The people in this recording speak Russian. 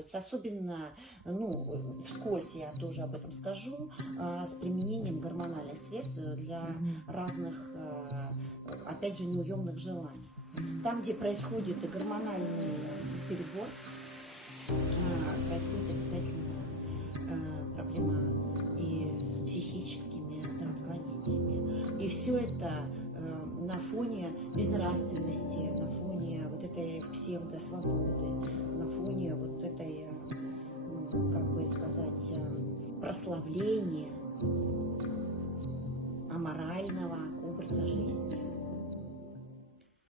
рассматривается, особенно, ну, вскользь я тоже об этом скажу, с применением гормональных средств для разных, опять же, неуемных желаний. Там, где происходит гормональный перебор, происходит обязательно проблема и с психическими, да, отклонениями. И все это на фоне безнравственности, на фоне вот этой псевдосвободы, на фоне вот этой, как бы сказать, прославления аморального образа жизни.